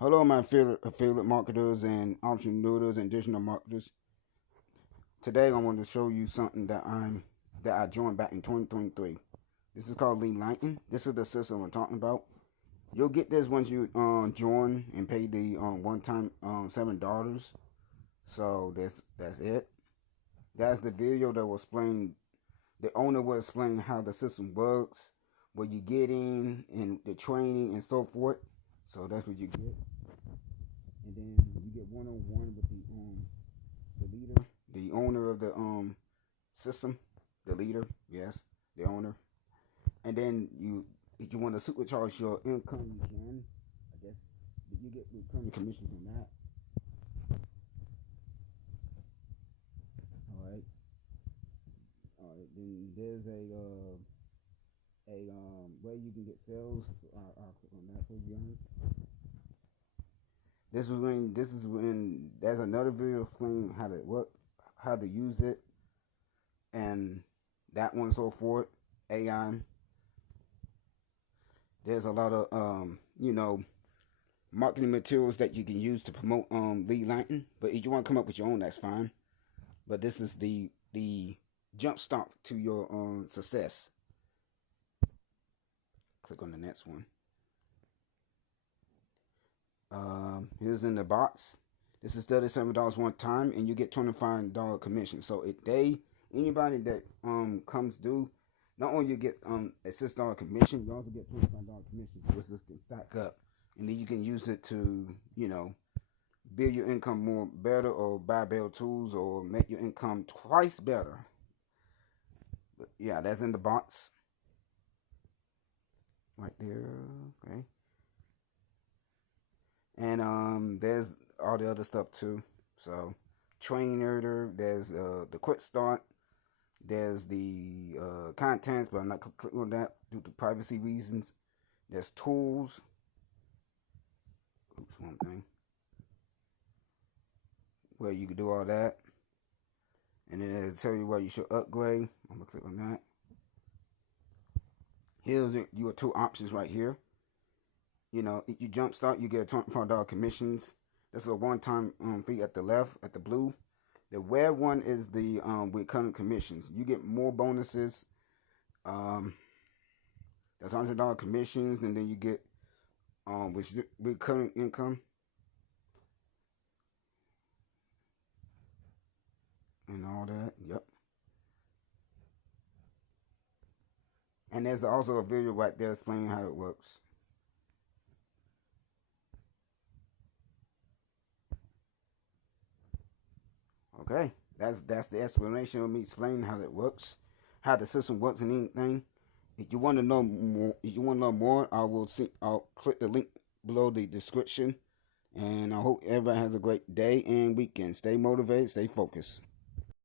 Hello, my affiliate marketers and entrepreneurs and digital marketers. Today, I want to show you something that I joined back in 2023. This is called Lead Lightning. This is the system I'm talking about. You'll get this once you join and pay the one time $7. So that's it. That's the video that will explain. The owner will explain how the system works, what you get in, and the training and so forth. So that's what you get. And then you get one-on-one with the leader, the owner of the system, the leader, yes, the owner. And then if you want to supercharge your income, you can. I guess you get recurring commission from that. All right. Then there's a way you can get sales. I'll click on that for you guys. This is when there's another video explaining how to use it, and that one so forth. AI. There's a lot of marketing materials that you can use to promote lead lightning. But if you want to come up with your own, that's fine. But this is the jump start to your success. Click on the next one. Here's in the box. This is $37 one time, and you get $25 commission. So if anybody that comes due, not only you get a $6 commission, you also get $25 commission, which can stack up, and then you can use it to build your income more better, or buy better tools, or make your income twice better. But yeah, that's in the box right there. Okay. And there's all the other stuff too. So trainer, there's the quick start, there's the contents, but I'm not clicking on that due to privacy reasons. There's tools. Oops, one thing. Where you can do all that. And then it'll tell you where you should upgrade. I'm gonna click on that. Here's your two options right here. If you jumpstart, you get $25 commissions. That's a one-time fee at the left, at the blue. The red one is the recurring commissions. You get more bonuses. That's $100 commissions, and then you get recurring income. And all that. Yep. And there's also a video right there explaining how it works. Okay, that's the explanation of me explaining how it works, how the system works, and anything. If you want to know more, I'll click the link below the description. And I hope everybody has a great day and weekend. Stay motivated, stay focused.